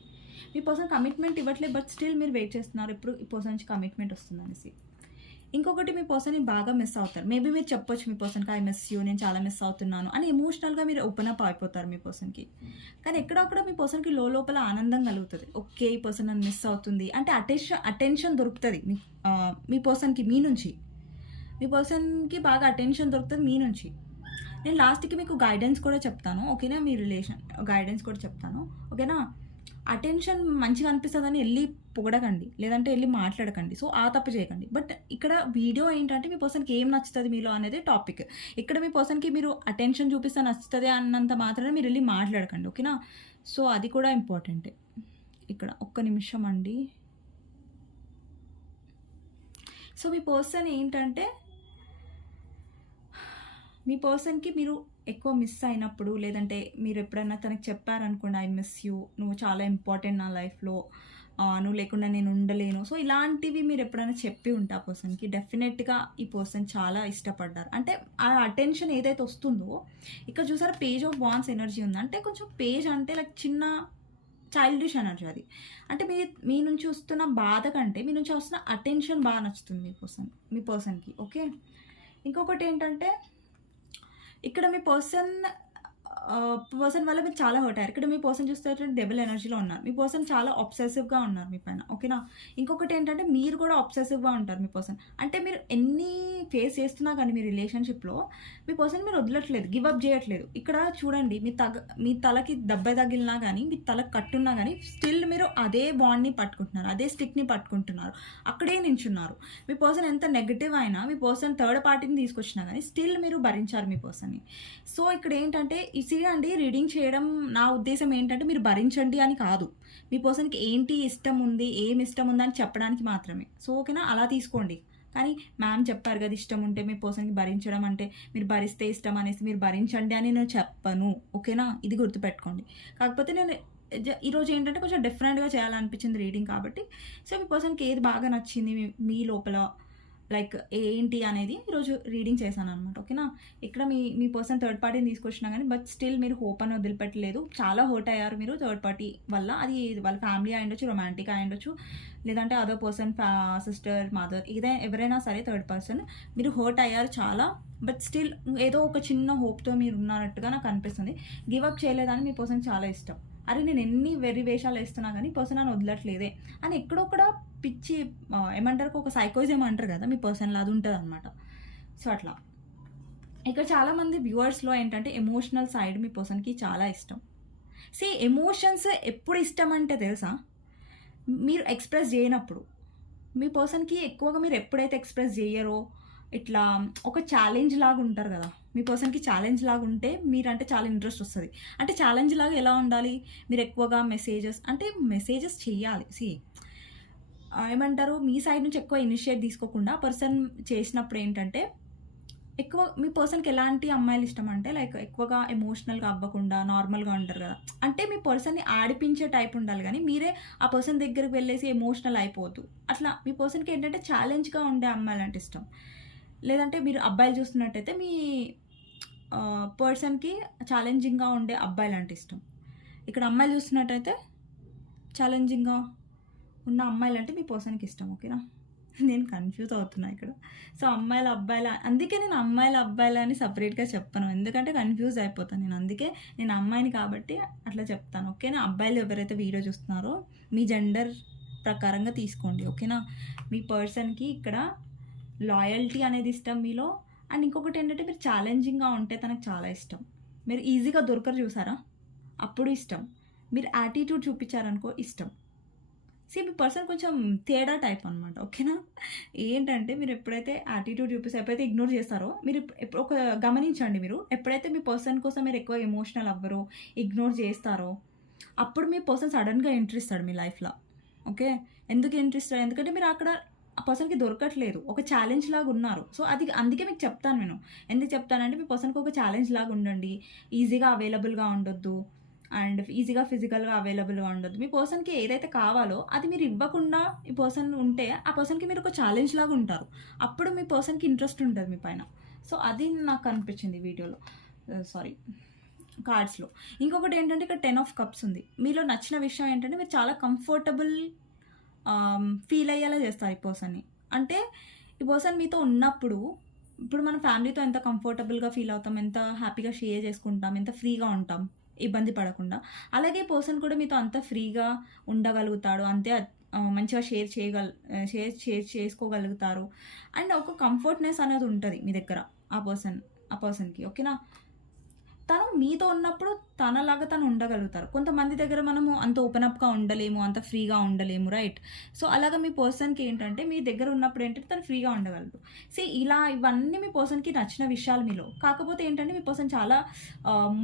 మీ పర్సన్ కమిట్మెంట్ ఇవ్వట్లేదు, బట్ స్టిల్ మీరు వెయిట్ చేస్తున్నారు ఎప్పుడు ఈ పర్సన్ నుంచి కమిట్మెంట్ వస్తుందనేసి. ఇంకొకటి మీ పర్సన్ని బాగా మిస్ అవుతారు. మేబీ మీరు చెప్పొచ్చు మీ పర్సన్కి ఐ మిస్ యూ, నేను చాలా మిస్ అవుతున్నాను అని ఎమోషనల్గా మీరు ఓపెన్ అప్ అయిపోతారు మీ పర్సన్కి. కానీ ఎక్కడొక్కడ మీ పర్సన్కి లోపల ఆనందం కలుగుతుంది. ఓకే ఈ పర్సన్ నన్ను మిస్ అవుతుంది అంటే అటెన్షన్ దొరుకుతుంది మీ పర్సన్కి మీ నుంచి. మీ పర్సన్కి బాగా అటెన్షన్ దొరుకుతుంది మీ నుంచి. నేను లాస్ట్కి మీకు గైడెన్స్ కూడా చెప్తాను. ఓకేనా, మీ రిలేషన్ గైడెన్స్ కూడా చెప్తాను. ఓకేనా, అటెన్షన్ మంచిగా అనిపిస్తుందని వెళ్ళి పొగడకండి, లేదంటే వెళ్ళి మాట్లాడకండి. సో ఆ తప్పు చేయకండి. బట్ ఇక్కడ వీడియో ఏంటంటే మీ పర్సన్కి ఏం నచ్చుతుంది మీలో అనేది టాపిక్. ఇక్కడ మీ పర్సన్కి మీరు అటెన్షన్ చూపిస్తే నచ్చుతుంది అన్నంత మాత్రమే మీరు వెళ్ళి మాట్లాడకండి. ఓకేనా, సో అది కూడా ఇంపార్టెంటే. ఇక్కడ ఒక్క నిమిషం అండి. సో మీ పర్సన్ ఏంటంటే మీ పర్సన్కి మీరు ఎక్కువ మిస్ అయినప్పుడు, లేదంటే మీరు ఎప్పుడైనా తనకు చెప్పారనుకోండి ఐ మిస్ యూ, నువ్వు చాలా ఇంపార్టెంట్ నా లైఫ్లో, నువ్వు లేకుండా నేను ఉండలేను. సో ఇలాంటివి మీరు ఎప్పుడైనా చెప్పి ఉంటే ఆ పర్సన్కి డెఫినెట్గా ఈ పర్సన్ చాలా ఇష్టపడ్డారు. అంటే ఆ అటెన్షన్ ఏదైతే వస్తుందో ఇక్కడ చూసారా పేజ్ ఆఫ్ వాన్స్ ఎనర్జీ ఉంది. అంటే కొంచెం పేజ్ అంటే లైక్ చిన్న చైల్డిష్ ఎనర్జీ అది. అంటే మీ నుంచి వస్తున్న బాధ కంటే మీ నుంచి వస్తున్న అటెన్షన్ బాగా నచ్చుతుంది మీ పర్సన్కి. ఓకే, ఇంకొకటి ఏంటంటే ఇక్కడ మీ పర్సన్ వల్ల మీరు చాలా హర్ట్ అయ్యారు. ఇక్కడ మీ పర్సన్ చూస్తే డబుల్ ఎనర్జీలో ఉన్నారు. మీ పర్సన్ చాలా అబ్సెసివ్గా ఉన్నారు మీ పైన. ఓకేనా, ఇంకొకటి ఏంటంటే మీరు కూడా అబ్సెసివ్గా ఉంటారు మీ పర్సన్. అంటే మీరు ఎన్ని ఫేస్ చేస్తున్నా కానీ మీ రిలేషన్షిప్లో మీ పర్సన్ మీరు వదలట్లేదు, గివప్ చేయట్లేదు. ఇక్కడ చూడండి మీ తలకి దెబ్బ తగిలినా కానీ, మీ తలకు కట్టున్నా కానీ స్టిల్ మీరు అదే బాండ్ని పట్టుకుంటున్నారు, అదే స్టిక్ని పట్టుకుంటున్నారు, అక్కడే నించున్నారు. మీ పర్సన్ ఎంత నెగిటివ్ అయినా, మీ పర్సన్ థర్డ్ పార్టీని తీసుకొచ్చినా కానీ స్టిల్ మీరు భరించారు మీ పర్సన్ని. సో ఇక్కడ ఏంటంటే ఈ అండి, రీడింగ్ చేయడం నా ఉద్దేశం ఏంటంటే మీరు భరించండి అని కాదు. మీ పర్సన్‌కి ఏంటి ఇష్టం ఉంది, ఏమి ఇష్టం ఉందని చెప్పడానికి మాత్రమే. సో, ఓకేనా? అలా తీసుకోండి. కానీ మ్యామ్ చెప్పారు కదా, ఇష్టం ఉంటే మీ పర్సన్‌కి భరించడం అంటే మీరు భరిస్తే ఇష్టం అనేసి మీరు భరించండి అని నేను చెప్పను. ఓకేనా? ఇది గుర్తుపెట్టుకోండి. కాకపోతే నేను ఈరోజు ఏంటంటే కొంచెం డిఫరెంట్‌గా చేయాలనిపించింది రీడింగ్ కాబట్టి, సో, మీ పర్సన్‌కి ఏది బాగా నచ్చింది మీ లోపల లైక్ ఏంటి అనేది ఈరోజు రీడింగ్ చేశాననమాట. ఓకేనా? ఇక్కడ మీ పర్సన్ థర్డ్ పార్టీని తీసుకొచ్చినా కానీ బట్ స్టిల్ మీరు హోప్ అని వదిలిపెట్టలేదు. చాలా హర్ట్ అయ్యారు మీరు థర్డ్ పార్టీ వల్ల. అది వాళ్ళ ఫ్యామిలీ అయ్యుండొచ్చు, రొమాంటిక్ అయ్యుండొచ్చు, లేదంటే అదర్ పర్సన్ సిస్టర్, మదర్, ఎవరైనా సరే థర్డ్ పర్సన్ మీరు హర్ట్ అయ్యారు చాలా. బట్ స్టిల్ ఏదో ఒక చిన్న హోప్‌తో మీరు ఉన్నట్టుగా నాకు అనిపిస్తుంది. గివ్ అప్ చేయలేదని మీ పర్సన్‌కి చాలా ఇష్టం. అరే నేను ఎన్ని వెర్రి వేషాలు వేస్తున్నా కానీ పర్సన్ నన్ను వదలట్లేదే అని ఎక్కడొక్కడ పిచ్చి ఏమంటారు, ఒక సైకోయిజం అంటారు కదా మీ పర్సన్లో, అది ఉంటుంది అనమాట. సో అట్లా ఇక్కడ చాలామంది వ్యూవర్స్లో ఏంటంటే ఎమోషనల్ సైడ్ మీ పర్సన్కి చాలా ఇష్టం. ఎమోషన్స్ ఎప్పుడు ఇష్టం అంటే తెలుసా, మీరు ఎక్స్ప్రెస్ చేయనప్పుడు. మీ పర్సన్కి ఎక్కువగా మీరు ఎప్పుడైతే ఎక్స్ప్రెస్ చేయరో, ఇట్లా ఒక ఛాలెంజ్ లాగా ఉంటారు కదా, మీ పర్సన్కి ఛాలెంజ్ లాగా ఉంటే మీరంటే చాలా ఇంట్రెస్ట్ వస్తుంది. అంటే ఛాలెంజ్ లాగా ఎలా ఉండాలి, మీరు ఎక్కువగా మెసేజెస్ చేయాలి. ఏమంటారు, మీ సైడ్ నుంచి ఎక్కువ ఇనిషియేట్ తీసుకోకుండా పర్సన్ చేసినప్పుడు ఏంటంటే ఎక్కువ మీ పర్సన్కి ఎలాంటి అమ్మాయిలు ఇష్టం అంటే లైక్ ఎక్కువగా ఎమోషనల్గా అవ్వకుండా నార్మల్గా ఉంటారు కదా. అంటే మీ పర్సన్ని ఆడిపించే టైప్ ఉండాలి, కానీ మీరే ఆ పర్సన్ దగ్గరికి వెళ్ళేసి ఎమోషనల్ అయిపోవద్దు. అట్లా మీ పర్సన్కి ఏంటంటే ఛాలెంజ్గా ఉండే అమ్మాయిలు అంటే ఇష్టం. లేదంటే మీరు అబ్బాయిలు చూస్తున్నట్టయితే మీ పర్సన్కి ఛాలెంజింగ్గా ఉండే అబ్బాయిలు అంటే ఇష్టం. ఇక్కడ అమ్మాయిలు చూస్తున్నట్టయితే ఛాలెంజింగ్గా ఉన్న అమ్మాయిలు అంటే మీ పర్సన్కి ఇష్టం. ఓకేనా? నేను కన్ఫ్యూజ్ అవుతున్నా ఇక్కడ. సో అమ్మాయిల అబ్బాయిల, అందుకే నేను అమ్మాయిల అబ్బాయిల అని సపరేట్గా చెప్పను, ఎందుకంటే కన్ఫ్యూజ్ అయిపోతాను నేను. అందుకే నేను అమ్మాయిని కాబట్టి అట్లా చెప్తాను. ఓకేనా? అబ్బాయిలు ఎవరైతే వీడియో చూస్తున్నారో మీ జెండర్ ప్రకారంగా తీసుకోండి. ఓకేనా? మీ పర్సన్కి ఇక్కడ లాయల్టీ అనేది ఇష్టం మీలో. అండ్ ఇంకొకటి ఏంటంటే మీరు ఛాలెంజింగ్గా ఉంటే తనకు చాలా ఇష్టం. మీరు ఈజీగా దొరకరు చూసారా, అప్పుడు ఇష్టం. మీరు యాటిట్యూడ్ చూపించారనుకో ఇష్టం. మీ పర్సన్ కొంచెం తేడా టైప్ అనమాట. ఓకేనా? ఏంటంటే మీరు ఎప్పుడైతే యాటిట్యూడ్ చూపిస్తే, ఎప్పుడైతే ఇగ్నోర్ చేస్తారో, మీరు ఒక గమనించండి, మీరు ఎప్పుడైతే మీ పర్సన్ కోసం మీరు ఎక్కువ ఎమోషనల్ అవ్వరో, ఇగ్నోర్ చేస్తారో, అప్పుడు మీ పర్సన్ సడన్గా ఎంట్రీ ఇస్తాడు మీ లైఫ్లో. ఓకే? ఎందుకు ఎంట్రీ ఇస్తాడు? ఎందుకంటే మీరు అక్కడ ఆ పర్సన్కి దొరకట్లేదు, ఒక ఛాలెంజ్ లాగా ఉన్నారు. సో అది అందుకే మీకు చెప్తాను నేను. ఎందుకు చెప్తానంటే మీ పర్సన్కి ఒక ఛాలెంజ్ లాగా ఉండండి, ఈజీగా అవైలబుల్గా ఉండొద్దు, అండ్ ఈజీగా ఫిజికల్గా అవైలబుల్గా ఉండొద్దు. మీ పర్సన్కి ఏదైతే కావాలో అది మీరు ఇవ్వకుండా ఈ పర్సన్ ఉంటే ఆ పర్సన్కి మీరు ఒక ఛాలెంజ్ లాగా ఉంటారు. అప్పుడు మీ పర్సన్కి ఇంట్రెస్ట్ ఉంటుంది మీ పైన. సో అది నాకు అనిపించింది వీడియోలో, కార్డ్స్లో. ఇంకొకటి ఏంటంటే ఇక్కడ 10 ఆఫ్ కప్స్ ఉంది. మీలో నచ్చిన విషయం ఏంటంటే మీరు చాలా కంఫర్టబుల్ ఫీల్ అయ్యేలా చేస్తారు ఈ పర్సన్ని. అంటే ఈ పర్సన్ మీతో ఉన్నప్పుడు, ఇప్పుడు మన ఫ్యామిలీతో ఎంత కంఫర్టబుల్గా ఫీల్ అవుతాం, ఎంత హ్యాపీగా షేర్ చేసుకుంటాం, ఎంత ఫ్రీగా ఉంటాం ఇబ్బంది పడకుండా, అలాగే పర్సన్ కూడా మీతో అంత ఫ్రీగా ఉండగలుగుతాడు, అంతే మంచిగా షేర్ చేసుకోగలుగుతారు. అండ్ ఒక కంఫర్ట్నెస్ అనేది ఉంటుంది మీ దగ్గర ఆ పర్సన్కి. ఓకేనా? తను మీతో ఉన్నప్పుడు తనలాగా తను ఉండగలుగుతారు. కొంతమంది దగ్గర మనము అంత ఓపెన్ అప్గా ఉండలేము, అంత ఫ్రీగా ఉండలేము, రైట్? సో అలాగా మీ పర్సన్కి ఏంటంటే మీ దగ్గర ఉన్నప్పుడు ఏంటంటే తను ఫ్రీగా ఉండగలరు. ఇవన్నీ మీ పర్సన్కి నచ్చిన విషయాలు మీలో. కాకపోతే ఏంటంటే మీ పర్సన్ చాలా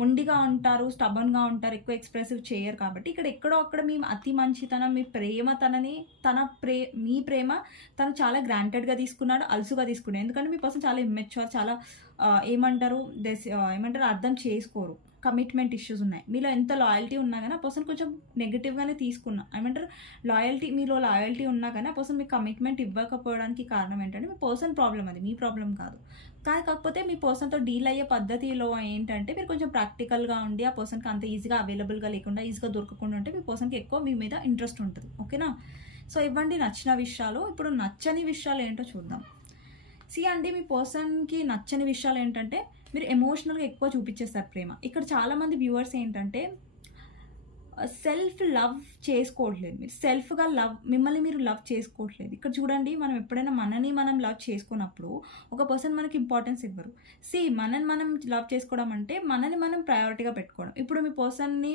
మొండిగా ఉంటారు, స్టబన్గా ఉంటారు, ఎక్కువ ఎక్స్ప్రెసివ్ చేయరు. కాబట్టి ఇక్కడ ఎక్కడో అక్కడ మీ అతి మంచితనం, మీ ప్రేమ మీ ప్రేమ తను చాలా గ్రాంటెడ్గా తీసుకున్నాడు, అలుసుగా తీసుకున్నాడు. ఎందుకంటే మీ పర్సన్ చాలా ఇమ్మెచ్యూర్, చాలా ఏమంటారు అర్థం చేసుకోరు, కమిట్మెంట్ ఇష్యూస్ ఉన్నాయి. మీలో ఎంత లాయల్టీ ఉన్నా కానీ ఆ పర్సన్ కొంచెం నెగిటివ్గానే మీలో లాయల్టీ ఉన్నా కానీ ఆ పర్సన్ మీకు కమిట్మెంట్ ఇవ్వకపోవడానికి కారణం ఏంటంటే మీ పర్సన్ ప్రాబ్లం, అది మీ ప్రాబ్లం కాదు. కాకపోతే మీ పర్సన్తో డీల్ అయ్యే పద్ధతిలో ఏంటంటే మీరు కొంచెం ప్రాక్టికల్గా ఉండి ఆ పర్సన్కి అంత ఈజీగా అవైలబుల్గా లేకుండా, ఈజీగా దొరకకుండా ఉంటే మీ పర్సన్కి ఎక్కువ మీ మీద ఇంట్రెస్ట్ ఉంటుంది. ఓకేనా? సో ఇవ్వండి నచ్చిన విషయాలు. ఇప్పుడు నచ్చని విషయాలు ఏంటో చూద్దాం. అండి, మీ పర్సన్కి నచ్చని విషయాలు ఏంటంటే మీరు ఎమోషనల్గా ఎక్కువ చూపించేస్తారు ప్రేమ. ఇక్కడ చాలామంది వ్యూవర్స్ ఏంటంటే సెల్ఫ్ లవ్ చేసుకోవట్లేదు, మీరు సెల్ఫ్గా మిమ్మల్ని మీరు లవ్ చేసుకోవట్లేదు. ఇక్కడ చూడండి, మనం ఎప్పుడైనా మనని మనం లవ్ చేసుకున్నప్పుడు ఒక పర్సన్ మనకి ఇంపార్టెన్స్ ఇవ్వరు. మనని మనం లవ్ చేసుకోవడం అంటే మనని మనం ప్రయారిటీగా పెట్టుకోవడం. ఇప్పుడు మీ పర్సన్ని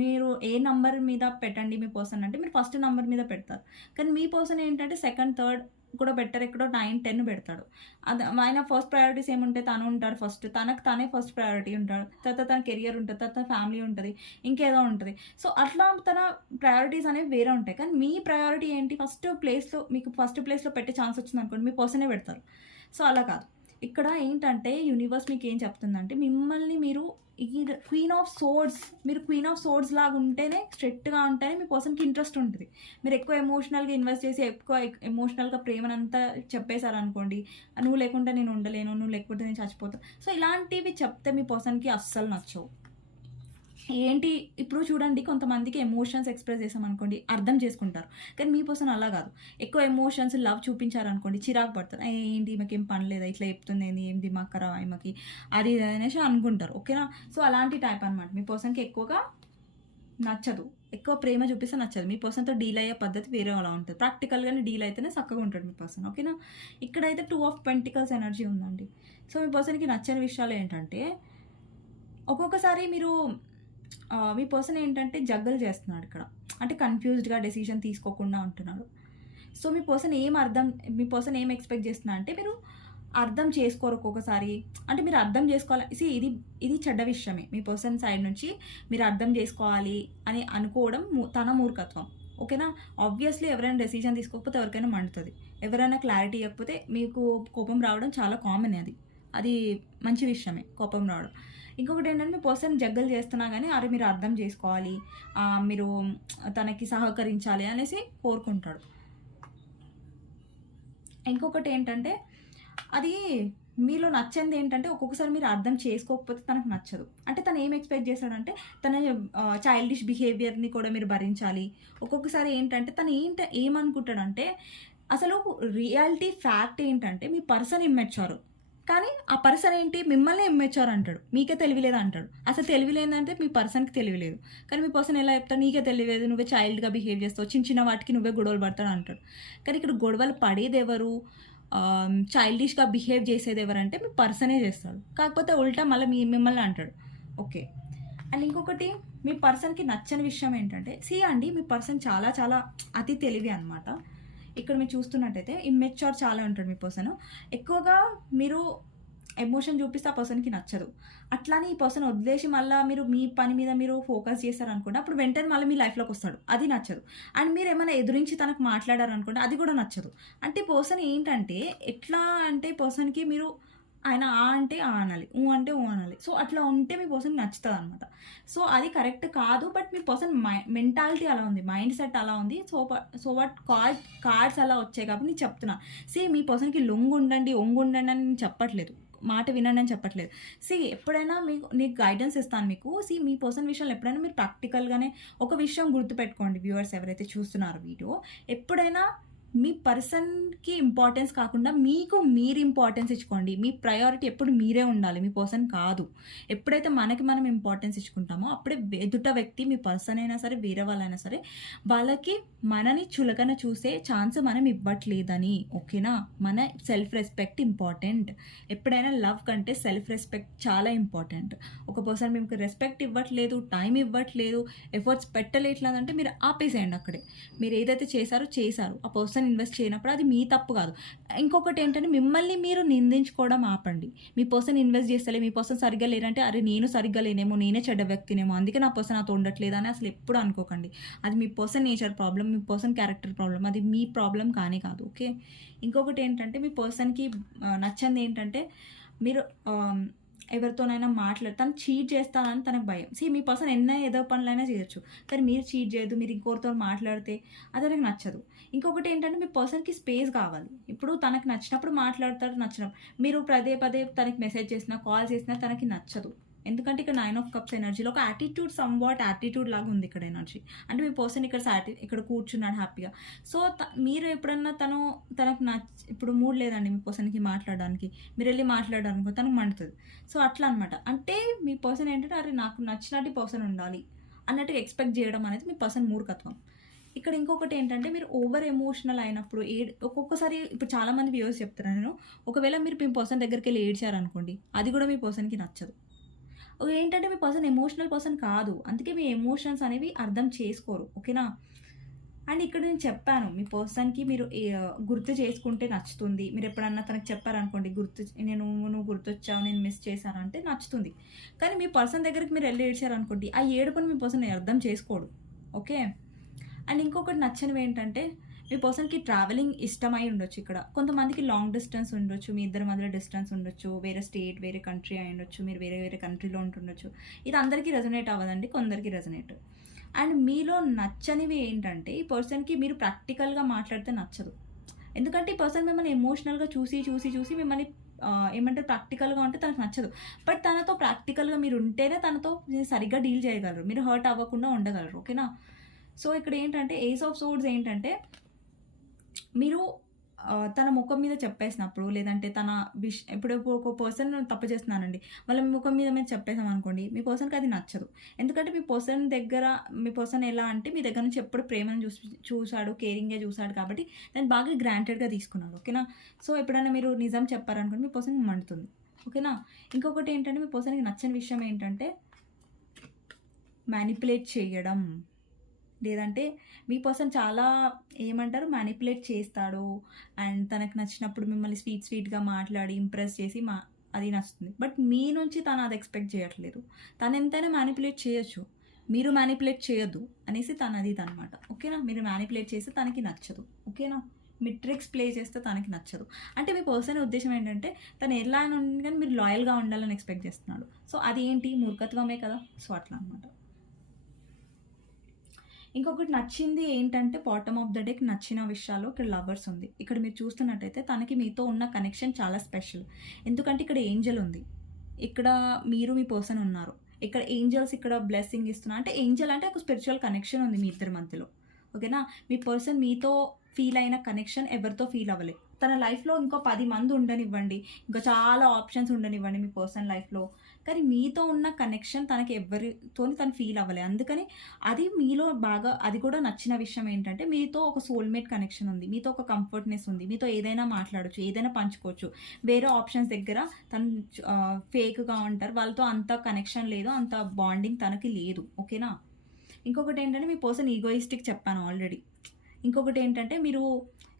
మీరు ఏ నంబర్ మీద పెట్టండి మీ పర్సన్ అంటే మీరు ఫస్ట్ నంబర్ మీద పెడతారు, కానీ మీ పర్సన్ ఏంటంటే సెకండ్, థర్డ్ కూడా బెటర్, ఎక్కడో 9-10 పెడతాడు. అది ఆయన ఫస్ట్ ప్రయారిటీస్ ఏముంటాయి, తను ఉంటాడు ఫస్ట్, తనకు తానే ఫస్ట్ ప్రయారిటీ ఉంటాడు, తర్వాత తన కెరియర్ ఉంటుంది, తర్వాత ఫ్యామిలీ ఉంటుంది, ఇంకేదో ఉంటుంది. సో అట్లా తన ప్రయారిటీస్ అనేవి వేరే ఉంటాయి. కానీ మీ ప్రయారిటీ ఏంటి, మీకు ఫస్ట్ ప్లేస్లో పెట్టే ఛాన్స్ వచ్చింది అనుకోండి, మీ పర్సనే పెడతారు. సో అలా కాదు. ఇక్కడ ఏంటంటే యూనివర్స్ మీకు ఏం చెప్తుందంటే, మిమ్మల్ని మీరు ఈ క్వీన్ ఆఫ్ సోర్డ్స్, మీరు క్వీన్ ఆఫ్ సోర్డ్స్ లాగా ఉంటేనే, స్ట్రిక్ట్గా ఉంటేనే మీ పర్సన్కి ఇంట్రెస్ట్ ఉంటుంది. మీరు ఎక్కువ ఎమోషనల్గా ఇన్వెస్ట్ చేసి ఎక్కువ ఎమోషనల్గా ప్రేమనంతా చెప్పేశారనుకోండి, నువ్వు లేకుంటే నేను ఉండలేను, నువ్వు లేకపోతే నేను చచ్చిపోతాను, సో ఇలాంటివి చెప్తే మీ పర్సన్కి అస్సలు నచ్చవు. ఏంటి ఇప్పుడు చూడండి, కొంతమందికి ఎమోషన్స్ ఎక్స్ప్రెస్ చేసామనుకోండి అర్థం చేసుకుంటారు, కానీ మీ పర్సన్ అలా కాదు. ఎక్కువ ఎమోషన్స్ లవ్ చూపించారనుకోండి చిరాకు పడతారు, ఏంటి ఈమెకి ఏం పని లేదా, ఇట్లా చెప్తుంది ఏం దిమాగ్ ఖరాబ్ ఈమెకి, అది అనేసి అనుకుంటారు. ఓకేనా? సో అలాంటి టైప్ అనమాట. మీ పర్సన్కి ఎక్కువగా నచ్చదు, ఎక్కువ ప్రేమ చూపిస్తే నచ్చదు. మీ పర్సన్తో డీల్ అయ్యే పద్ధతి వేరే అలా ఉంటుంది. ప్రాక్టికల్గానే డీల్ అయితేనే చక్కగా ఉంటాడు మీ పర్సన్. ఓకేనా? ఇక్కడైతే 2 ఆఫ్ పెంటికల్స్ ఎనర్జీ ఉందండి. సో మీ పర్సన్కి నచ్చని విషయాలు ఏంటంటే, ఒక్కొక్కసారి మీ పర్సన్ ఏంటంటే జగ్గలు చేస్తున్నాడు ఇక్కడ, అంటే కన్ఫ్యూజ్డ్గా డెసిషన్ తీసుకోకుండా ఉంటున్నాడు. సో మీ పర్సన్ ఏం ఎక్స్పెక్ట్ చేస్తున్నా అంటే, మీరు అర్థం చేసుకోరు ఒక్కొక్కసారి. అంటే మీరు అర్థం చేసుకోవాలి, ఇది చెడ్డ విషయమే. మీ పర్సన్ సైడ్ నుంచి మీరు అర్థం చేసుకోవాలి అని అనుకోవడం తన మూర్ఖత్వం. ఓకేనా? ఆబ్వియస్లీ ఎవరైనా డెసిషన్ తీసుకోకపోతే ఎవరికైనా మండుతుంది, ఎవరైనా క్లారిటీ ఇవ్వకపోతే మీకు కోపం రావడం చాలా కామన్. అది మంచి విషయమే కోపం రావడం. ఇంకొకటి ఏంటంటే, మీ పర్సన్ జగ్గలు చేస్తున్నా కానీ అరే మీరు అర్థం చేసుకోవాలి, మీరు తనకి సహకరించాలి అనేసి కోరుకుంటాడు. ఇంకొకటి ఏంటంటే, అది మీలో నచ్చింది ఏంటంటే, ఒక్కొక్కసారి మీరు అర్థం చేసుకోకపోతే తనకు నచ్చదు. అంటే తను ఏం ఎక్స్పెక్ట్ చేస్తాడంటే, తన చైల్డిష్ బిహేవియర్ని కూడా మీరు భరించాలి. ఒక్కొక్కసారి ఏంటంటే తను ఏమనుకుంటాడంటే, అసలు రియాలిటీ ఫ్యాక్ట్ ఏంటంటే మీ పర్సన్ ఇమ్మెచ్యూర్, కానీ ఆ పర్సన్ ఏంటి మిమ్మల్ని ఇమ్మెచ్యూర్ అంటాడు, మీకే తెలివిలేదు అంటాడు. అసలు తెలివిలేదంటే మీ పర్సన్కి తెలివిలేదు, కానీ మీ పర్సన్ ఎలా చెప్తాడు, నీకే తెలియలేదు, నువ్వే చైల్డ్గా బిహేవ్ చేస్తావు, చిన్న వాటికి నువ్వే గొడవలు పడతాడు అంటాడు. కానీ ఇక్కడ గొడవలు పడేది ఎవరు, చైల్డిష్గా బిహేవ్ చేసేది ఎవరంటే మీ పర్సనే చేస్తాడు. కాకపోతే ఉల్టా మళ్ళీ మిమ్మల్ని అంటాడు. ఓకే. అండ్ ఇంకొకటి, మీ పర్సన్కి నచ్చని విషయం ఏంటంటే, అండి మీ పర్సన్ చాలా చాలా అతి తెలివి అనమాట. ఇక్కడ మీరు చూస్తున్నట్టయితే ఇమ్మెచ్యూర్ చాలా ఉంటాడు మీ పర్సన్. ఎక్కువగా మీరు ఎమోషన్ చూపిస్తే ఆ పర్సన్కి నచ్చదు. అట్లానే ఈ పర్సన్ వదిలేసి మళ్ళీ మీరు మీ పని మీద మీరు ఫోకస్ చేస్తారనుకోండి, అప్పుడు వెంటనే మళ్ళీ మీ లైఫ్లోకి వస్తాడు, అది నచ్చదు. అండ్ మీరు ఏమైనా ఎదురించి తనకు మాట్లాడారనుకోండి, అది కూడా నచ్చదు. అంటే పర్సన్ ఏంటంటే ఎట్లా అంటే, పర్సన్కి మీరు ఆయన అంటే అనాలి, అంటే అనాలి. సో అట్లా ఉంటే మీ పర్సన్కి నచ్చుతుంది అనమాట. సో అది కరెక్ట్ కాదు, బట్ మీ పర్సన్ మెంటాలిటీ అలా ఉంది, మైండ్ సెట్ అలా ఉంది. సో కార్డ్స్ అలా వచ్చాయి కాబట్టి నేను చెప్తున్నా. మీ పర్సన్కి ఒంగు ఉండండి అని నేను చెప్పట్లేదు, మాట వినండి అని చెప్పట్లేదు. ఎప్పుడైనా నీకు గైడెన్స్ ఇస్తాను మీకు. మీ పర్సన్ విషయంలో ఎప్పుడైనా మీరు ప్రాక్టికల్గానే ఒక విషయం గుర్తుపెట్టుకోండి, వ్యూవర్స్ ఎవరైతే చూస్తున్నారో వీడియో, ఎప్పుడైనా మీ పర్సన్కి ఇంపార్టెన్స్ కాకుండా మీరు ఇంపార్టెన్స్ ఇచ్చుకోండి. మీ ప్రయారిటీ ఎప్పుడు మీరే ఉండాలి, మీ పర్సన్ కాదు. ఎప్పుడైతే మనం ఇంపార్టెన్స్ ఇచ్చుకుంటామో అప్పుడే ఎదుట వ్యక్తి, మీ పర్సన్ అయినా సరే వేరే వాళ్ళైనా సరే, వాళ్ళకి మనని చులకన చూసే ఛాన్స్ మనం ఇవ్వట్లేదని. ఓకేనా? మన సెల్ఫ్ రెస్పెక్ట్ ఇంపార్టెంట్. ఎప్పుడైనా లవ్ కంటే సెల్ఫ్ రెస్పెక్ట్ చాలా ఇంపార్టెంట్. ఒక పర్సన్ మీకు రెస్పెక్ట్ ఇవ్వట్లేదు, టైం ఇవ్వట్లేదు, ఎఫర్ట్స్ పెట్టలేట్లేదంటే మీరు ఆపేసేయండి అక్కడే. మీరు ఏదైతే చేశారో ఆ పర్సన్ ఇన్వెస్ట్ చేయనప్పుడు అది మీ తప్పు కాదు. ఇంకొకటి ఏంటంటే, మిమ్మల్ని మీరు నిందించుకోవడం ఆపండి. మీ పర్సన్ ఇన్వెస్ట్ చేస్తలే, మీ పర్సన్ సరిగ్గా లేరంటే అరే నేను సరిగ్గా లేనేమో, నేనే చెడ్డ వ్యక్తినేమో, అందుకే నా పర్సన్ నాతో ఉండట్లేదు అని అసలు ఎప్పుడు అనుకోకండి. అది మీ పర్సన్ నేచర్ ప్రాబ్లం, మీ పర్సన్ క్యారెక్టర్ ప్రాబ్లం, అది మీ ప్రాబ్లం కానే కాదు. ఓకే. ఇంకొకటి ఏంటంటే, మీ పర్సన్కి నచ్చంది ఏంటంటే, మీరు ఎవరితోనైనా తను చీట్ చేస్తానని తనకు భయం. మీ పర్సన్ ఏదో పనులైనా చేయొచ్చు, కానీ మీరు చీట్ చేయొద్దు, మీరు ఇంకోరితో మాట్లాడితే అది తనకు నచ్చదు. ఇంకొకటి ఏంటంటే, మీ పర్సన్కి స్పేస్ కావాలి. ఇప్పుడు తనకు నచ్చినప్పుడు మాట్లాడతాడు, నచ్చినప్పుడు మీరు పదే తనకి మెసేజ్ చేసినా, కాల్ చేసినా తనకి నచ్చదు. ఎందుకంటే ఇక్కడ 9 ఆఫ్ కప్స్ ఎనర్జీలో ఒక యాటిట్యూడ్ లాగా ఉంది ఇక్కడ ఎనర్జీ. అంటే మీ పర్సన్ ఇక్కడ కూర్చున్నాడు హ్యాపీగా. సో మీరు ఎప్పుడన్నా తనకు ఇప్పుడు మూడ్ లేదండి మీ పర్సన్కి మాట్లాడడానికి, మీరు వెళ్ళి మాట్లాడారనుకో తనకు మండుతుంది. సో అట్లా అనమాట. అంటే మీ పర్సన్ ఏంటంటే అరే నాకు నచ్చినట్టు పర్సన్ ఉండాలి అన్నట్టుగా ఎక్స్పెక్ట్ చేయడం అనేది మీ పర్సన్ మూర్ఖత్వం. ఇక్కడ ఇంకొకటి ఏంటంటే, మీరు ఓవర్ ఎమోషనల్ అయినప్పుడు ఒక్కొక్కసారి ఇప్పుడు చాలామంది వ్యూవర్స్ చెప్తున్నాను నేను, ఒకవేళ మీరు మీ పర్సన్ దగ్గరికి వెళ్ళి ఏడ్చారనుకోండి, అది కూడా మీ పర్సన్కి నచ్చదు. ఏంటంటే మీ పర్సన్ ఎమోషనల్ పర్సన్ కాదు, అందుకే మీ ఎమోషన్స్ అనేవి అర్థం చేసుకోరు. ఓకేనా? అండ్ ఇక్కడ నేను చెప్పాను మీ పర్సన్కి మీరు గుర్తు చేసుకుంటే నచ్చుతుంది. మీరు ఎప్పుడన్నా తనకు చెప్పారనుకోండి, నువ్వు గుర్తొచ్చావు, నేను మిస్ చేశాను అంటే నచ్చుతుంది. కానీ మీ పర్సన్ దగ్గరికి మీరు వెళ్ళి ఏడ్చారనుకోండి, ఆ ఏడుపుని మీ పర్సన్ అర్థం చేసుకోడు. ఓకే. అండ్ ఇంకొకటి నచ్చనివి ఏంటంటే, మీ పర్సన్కి ట్రావెలింగ్ ఇష్టమై ఉండొచ్చు. ఇక్కడ కొంతమందికి లాంగ్ డిస్టెన్స్ ఉండొచ్చు, మీ ఇద్దరి మధ్యలో డిస్టెన్స్ ఉండొచ్చు, వేరే స్టేట్ వేరే కంట్రీ అయి ఉండొచ్చు, మీరు వేరే వేరే కంట్రీలో ఉంటుండొచ్చు. ఇది అందరికీ రెజొనేట్ అవ్వదండి, కొందరికి రెజొనేట్. అండ్ మీలో నచ్చనివి ఏంటంటే, ఈ పర్సన్కి మీరు ప్రాక్టికల్గా మాట్లాడితే నచ్చదు. ఎందుకంటే ఈ పర్సన్ మిమ్మల్ని ఎమోషనల్గా చూసి మిమ్మల్ని ఏమంటారు ప్రాక్టికల్గా ఉంటే తనకు నచ్చదు. బట్ తనతో ప్రాక్టికల్గా మీరు ఉంటేనే తనతో సరిగ్గా డీల్ చేయగలరు, మీరు హర్ట్ అవ్వకుండా ఉండగలరు. ఓకేనా. సో ఇక్కడ ఏంటంటే ఏస్ ఆఫ్ సోర్డ్స్ ఏంటంటే, మీరు తన ముఖం మీద చెప్పేసినప్పుడు, లేదంటే తన ఇప్పుడు ఒక పర్సన్ తప్పు చేస్తున్నానండి, వాళ్ళ ముఖం మీద మేము చెప్పేసాం అనుకోండి, మీ పర్సన్కి అది నచ్చదు. ఎందుకంటే మీ పర్సన్ ఎలా అంటే, మీ దగ్గర నుంచి ఎప్పుడు ప్రేమను చూశాడు, కేరింగ్గా చూశాడు కాబట్టి దాన్ని బాగా గ్రాంటెడ్గా తీసుకున్నాడు. ఓకేనా. సో ఎప్పుడైనా మీరు నిజం చెప్పారనుకోండి, మీ పర్సన్ మండుతుంది. ఓకేనా. ఇంకొకటి ఏంటంటే, మీ పర్సన్కి నచ్చని విషయం ఏంటంటే మ్యానిపులేట్ చేయడం, లేదంటే మీ పర్సన్ చాలా ఏమంటారు మ్యానిపులేట్ చేస్తాడు. అండ్ తనకు నచ్చినప్పుడు మిమ్మల్ని స్వీట్గా మాట్లాడి ఇంప్రెస్ చేసి అది నచ్చుతుంది. బట్ మీ నుంచి తను అది ఎక్స్పెక్ట్ చేయట్లేదు. తను ఎంతైనా మ్యానిపులేట్ చేయొచ్చు, మీరు మ్యానిపులేట్ చేయొద్దు అనేసి తనది అనమాట. ఓకేనా. మీరు మ్యానిపులేట్ చేస్తే తనకి నచ్చదు. ఓకేనా. మీ ట్రిక్స్ ప్లే చేస్తే తనకి నచ్చదు. అంటే మీ పర్సన్ ఉద్దేశం ఏంటంటే, తను ఎలా అని ఉంది కానీ మీరు లాయల్గా ఉండాలని ఎక్స్పెక్ట్ చేస్తున్నాడు. సో అది ఏంటి, మూర్ఖత్వమే కదా. సో అట్లా అనమాట. ఇంకొకటి నచ్చింది ఏంటంటే, బాటమ్ ఆఫ్ ద డేకి నచ్చిన విషయాలు ఇక్కడ లవర్స్ ఉంది. ఇక్కడ మీరు చూస్తున్నట్టయితే తనకి మీతో ఉన్న కనెక్షన్ చాలా స్పెషల్. ఎందుకంటే ఇక్కడ ఏంజల్ ఉంది, ఇక్కడ మీరు మీ పర్సన్ ఉన్నారు. ఇక్కడ ఏంజల్స్ ఇక్కడ బ్లెస్సింగ్ ఇస్తున్నారు. అంటే ఏంజల్ అంటే ఒక స్పిరిచువల్ కనెక్షన్ ఉంది మీ ఇద్దరి మధ్యలో. ఓకేనా. మీ పర్సన్ మీతో ఫీల్ అయిన కనెక్షన్ ఎవరితో ఫీల్ అవ్వలేదు. తన లైఫ్లో ఇంకో 10 మంది ఉండనివ్వండి, ఇంకా చాలా ఆప్షన్స్ ఉండనివ్వండి మీ పర్సన్ లైఫ్లో, కానీ మీతో ఉన్న కనెక్షన్ తనకి ఎవరితో తను ఫీల్ అవ్వలేదు. అందుకని అది మీలో బాగా, అది కూడా నచ్చిన విషయం ఏంటంటే, మీతో ఒక సోల్మేట్ కనెక్షన్ ఉంది, మీతో ఒక కంఫర్ట్నెస్ ఉంది, మీతో ఏదైనా మాట్లాడచ్చు, ఏదైనా పంచుకోవచ్చు. వేరే ఆప్షన్స్ దగ్గర తను ఫేక్గా ఉంటారు, వాళ్ళతో అంత కనెక్షన్ లేదు, అంత బాండింగ్ తనకి లేదు. ఓకేనా. ఇంకొకటి ఏంటంటే, మీ పర్సన్ ఈగోయిస్టిక్ చెప్పాను ఆల్రెడీ. ఇంకొకటి ఏంటంటే, మీరు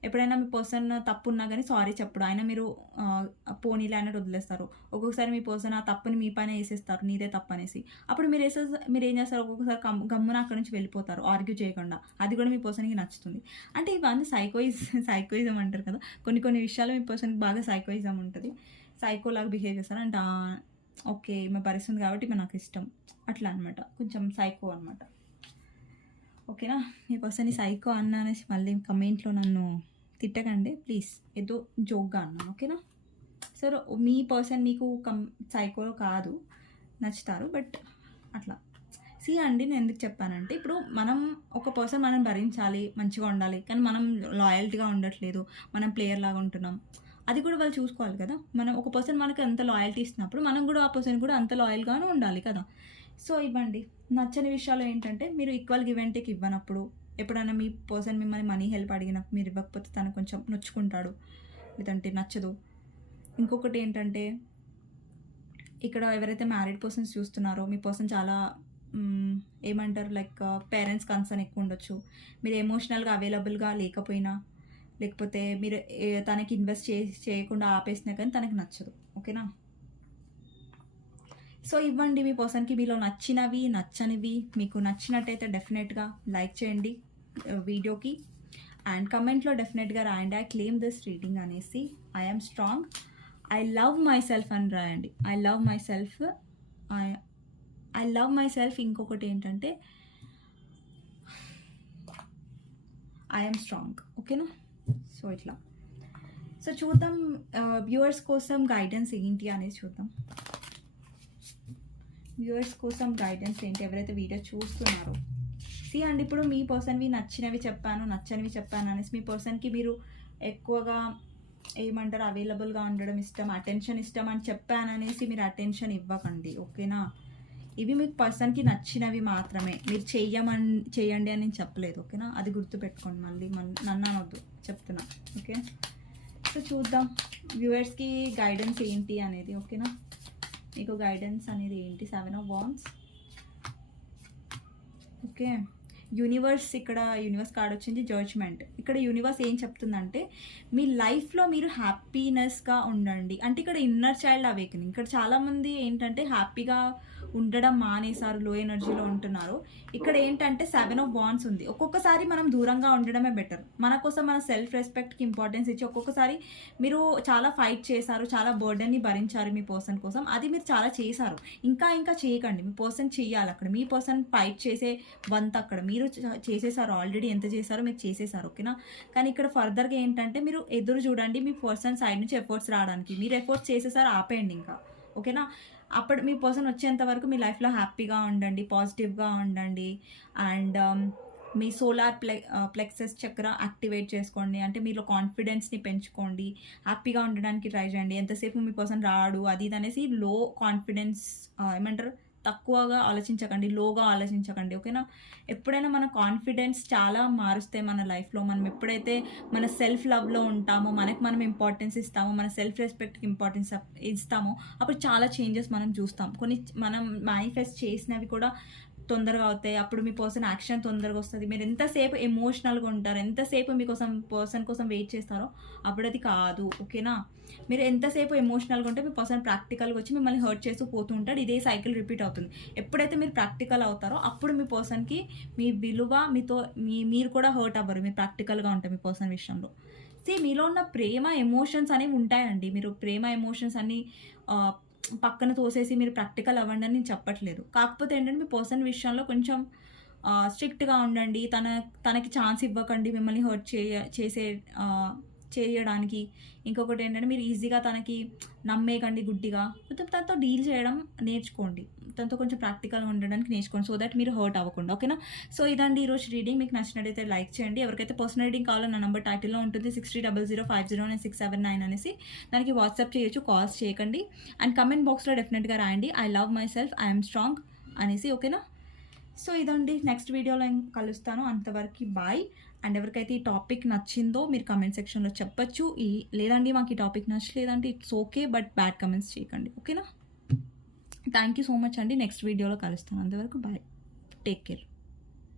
ఎప్పుడైనా మీ పర్సన్ తప్పు ఉన్నా కానీ సారీ చెప్పడు, ఆయన మీరు పోనీలే అన్నట్టు వదిలేస్తారు. ఒక్కొక్కసారి మీ పర్సన్ ఆ తప్పుని మీ పైన వేసేస్తారు, నీదే తప్పు అనేసి. అప్పుడు మీరు ఏం చేస్తారు, ఒక్కొక్కసారి గమ్మున అక్కడ నుంచి వెళ్ళిపోతారు ఆర్గ్యూ చేయకుండా. అది కూడా మీ పర్సన్కి నచ్చుతుంది. అంటే ఇవన్నీ సైకోయిజం అంటారు కదా. కొన్ని విషయాలు మీ పర్సన్కి బాగా సైకోయిజం ఉంటుంది, సైకోలాగా బిహేవ్ చేస్తారు. అంటే ఓకే ఈమె భరిస్తుంది కాబట్టి ఈమె నాకు ఇష్టం, అట్లా అనమాట. కొంచెం సైకో అనమాట. ఓకేనా. మీ పర్సన్ సైకో అన్నా అనేసి మళ్ళీ కమెంట్లో నన్ను తిట్టకండి ప్లీజ్, ఏదో జోక్గా అన్నాను. ఓకేనా. సరే మీ పర్సన్ మీకు సైకో కాదు, నచ్చుతారు, బట్ అట్లా అండి. నేను ఎందుకు చెప్పానంటే, ఇప్పుడు ఒక పర్సన్ మనం భరించాలి, మంచిగా ఉండాలి, కానీ మనం లాయల్టీగా ఉండట్లేదు, మనం ప్లేయర్ లాగా ఉంటున్నాం, అది కూడా వాళ్ళు చూసుకోవాలి కదా. ఒక పర్సన్ మనకు ఎంత లాయల్టీ ఇస్తున్నప్పుడు మనం కూడా ఆ పర్సన్ కూడా అంత లాయల్గానే ఉండాలి కదా. సో ఇవ్వండి. నచ్చని విషయాలు ఏంటంటే, మీరు ఈక్వల్ గివ్ అండ్ టేక్ ఇవ్వనప్పుడు, ఎప్పుడైనా మీ పర్సన్ మిమ్మల్ని మనీ హెల్ప్ అడిగినప్పుడు మీరు ఇవ్వకపోతే తను కొంచెం నొచ్చుకుంటాడు, లేదంటే నచ్చదు. ఇంకొకటి ఏంటంటే, ఇక్కడ ఎవరైతే మ్యారీడ్ పర్సన్స్ చూస్తున్నారో, మీ పర్సన్ చాలా ఏమంటారు లైక్ పేరెంట్స్ కన్సర్న్ ఎక్కువ ఉండొచ్చు. మీరు ఎమోషనల్గా అవైలబుల్గా లేకపోయినా, లేకపోతే మీరు తనకి ఇన్వెస్ట్ చేయకుండా ఆపేసినా కానీ తనకి నచ్చదు. ఓకేనా. సో ఇవ్వండి మీ పర్సన్కి మీలో నచ్చనివి. మీకు నచ్చినట్టయితే డెఫినెట్గా లైక్ చేయండి వీడియోకి, అండ్ కమెంట్లో డెఫినెట్గా రాయండి ఐ క్లెయిమ్ దిస్ రీడింగ్ అనేసి, I am strong, I love my self అని రాయండి. I love my self. ఇంకొకటి ఏంటంటే, ఐ యామ్ స్ట్రాంగ్. ఓకేనా. సో ఇట్లా. సో చూద్దాం వ్యూవర్స్ కోసం గైడెన్స్ ఏంటి అనేది చూద్దాం. వ్యూవర్స్ కోసం గైడెన్స్ ఏంటి, ఎవరైతే వీడియో చూస్తున్నారో. అండి ఇప్పుడు మీ పర్సన్వి నచ్చినవి చెప్పాను, నచ్చనివి చెప్పాను అనేసి మీ పర్సన్కి మీరు ఎక్కువగా ఏమంటారు అవైలబుల్గా ఉండడం ఇష్టం, అటెన్షన్ ఇష్టం అని చెప్పాను అనేసి మీరు అటెన్షన్ ఇవ్వకండి. ఓకేనా. ఇవి మీకు పర్సన్కి నచ్చినవి మాత్రమే, మీరు చేయండి అని నేను చెప్పలేదు. ఓకేనా. అది గుర్తుపెట్టుకోండి, మళ్ళీ నన్ను అనొద్దు చెప్తున్నా. ఓకే. సో చూద్దాం వ్యూవర్స్కి గైడెన్స్ ఏంటి అనేది. ఓకేనా. మీకు గైడెన్స్ అనేది ఏంటి, 7 of Wands. Okay. Universe card వచ్చింది జడ్జ్మెంట్. ఇక్కడ యూనివర్స్ ఏం చెప్తుందంటే మీ లైఫ్లో మీరు హ్యాపీనెస్గా ఉండండి. అంటే ఇక్కడ ఇన్నర్ చైల్డ్ అవేకనింగ్. ఇక్కడ చాలామంది ఏంటంటే హ్యాపీగా ఉండడం మానేశారు, లో ఎనర్జీలో ఉంటున్నారు. ఇక్కడ ఏంటంటే 7 of Wands ఉంది. ఒక్కొక్కసారి మనం దూరంగా ఉండడమే బెటర్. మన కోసం మన సెల్ఫ్ రెస్పెక్ట్కి ఇంపార్టెన్స్ ఇచ్చి ఒక్కొక్కసారి మీరు చాలా ఫైట్ చేశారు, చాలా బర్డన్ని భరించారు మీ పర్సన్ కోసం, అది మీరు చాలా చేశారు. ఇంకా చేయకండి, మీ పర్సన్ చేయాలి. అక్కడ మీ పర్సన్ ఫైట్ చేసే వంత అక్కడ మీరు చేసేసారు. ఆల్రెడీ ఎంత చేశారో మీరు చేసేసారు, ఓకేనా. కానీ ఇక్కడ ఫర్దర్గా ఏంటంటే మీరు ఎదురు చూడండి మీ పర్సన్ సైడ్ నుంచి ఎఫర్ట్స్ రావడానికి. మీరు ఎఫర్ట్స్ చేసేసారు, ఆపేయండి ఇంకా, ఓకేనా. అప్పుడు మీ పర్సన్ వచ్చేంత వరకు మీ లైఫ్లో హ్యాపీగా ఉండండి, పాజిటివ్గా ఉండండి. అండ్ మీ సోలార్ ప్లెక్సెస్ చక్ర యాక్టివేట్ చేసుకోండి. అంటే మీలో కాన్ఫిడెన్స్ని పెంచుకోండి, హ్యాపీగా ఉండడానికి ట్రై చేయండి. ఎంతసేపు మీ పర్సన్ రాడు అది ఇది అనేసి లో కాన్ఫిడెన్స్, ఏమంటారు, తక్కువగా ఆలోచించకండి, లోగా ఆలోచించకండి, ఓకేనా. ఎప్పుడైనా మన కాన్ఫిడెన్స్ చాలా మారుస్తే మన లైఫ్లో. మనం ఎప్పుడైతే మన సెల్ఫ్ లవ్లో ఉంటామో, మనకి మనం ఇంపార్టెన్స్ ఇస్తామో, మన సెల్ఫ్ రెస్పెక్ట్కి ఇంపార్టెన్స్ ఇస్తామో, అప్పుడు చాలా చేంజెస్ మనం చూస్తాం. కొన్ని మనం మేనిఫెస్ట్ చేసినవి కూడా తొందరగా అవుతాయి. అప్పుడు మీ పర్సన్ యాక్షన్ తొందరగా వస్తుంది. మీరు ఎంతసేపు ఎమోషనల్గా ఉంటారు, ఎంతసేపు మీకోసం పర్సన్ కోసం వెయిట్ చేస్తారో అప్పుడు అది కాదు, ఓకేనా. మీరు ఎంతసేపు ఎమోషనల్గా ఉంటే మీ పర్సన్ ప్రాక్టికల్గా వచ్చి మిమ్మల్ని హర్ట్ చేస్తూ పోతూ ఉంటాడు. ఇదే సైకిల్ రిపీట్ అవుతుంది. ఎప్పుడైతే మీరు ప్రాక్టికల్ అవుతారో అప్పుడు మీ పర్సన్కి మీ విలువ, మీరు కూడా హర్ట్ అవ్వరు. మీరు ప్రాక్టికల్గా ఉంటారు మీ పర్సన్ విషయంలో. మీలో ఉన్న ప్రేమ ఎమోషన్స్ అనేవి ఉంటాయండి. మీరు ప్రేమ ఎమోషన్స్ అన్నీ పక్కన తోసేసి మీరు ప్రాక్టికల్ అవ్వండి అని నేను చెప్పట్లేదు. కాకపోతే ఏంటంటే మీ పర్సన్ విషయంలో కొంచెం స్ట్రిక్ట్గా ఉండండి. తనకి ఛాన్స్ ఇవ్వకండి మిమ్మల్ని హర్ట్ చేయడానికి. ఇంకొకటి ఏంటంటే మీరు ఈజీగా తనకి నమ్మేయకండి గుడ్డిగా. తనతో డీల్ చేయడం నేర్చుకోండి, తనతో కొంచెం ప్రాక్టికల్గా ఉండడానికి నేర్చుకోండి, సో దట్ మీరు హర్ట్ అవ్వకుండా, ఓకేనా. సో ఇదండి ఈరోజు రీడింగ్. మీకు నచ్చినట్టయితే లైక్ చేయండి. ఎవరికైతే పర్సనల్ రీడింగ్ కావాలో నా నెంబర్ టైటిల్లో ఉంటుంది 6300509679 అనేసి. దానికి వాట్సాప్ చేయొచ్చు, కాల్స్ చేయకండి. అండ్ కమెంట్ బాక్స్లో డెఫినెట్గా రాయండి I love my self, I'm strong అనేసి, ఓకేనా. సో ఇదండి, నెక్స్ట్ వీడియోలో కలుస్తాను. అంతవరకు బాయ్. అండ్ ఎవరికైతే ఈ టాపిక్ నచ్చిందో మీరు కమెంట్ సెక్షన్లో చెప్పచ్చు. లేదండి మాకు ఈ టాపిక్ నచ్చలేదంటే it's okay, but bad comments చేయకండి, ఓకేనా. థ్యాంక్ యూ సో మచ్ అండి. నెక్స్ట్ వీడియోలో కలుస్తాను. అంతవరకు బాయ్, టేక్ కేర్.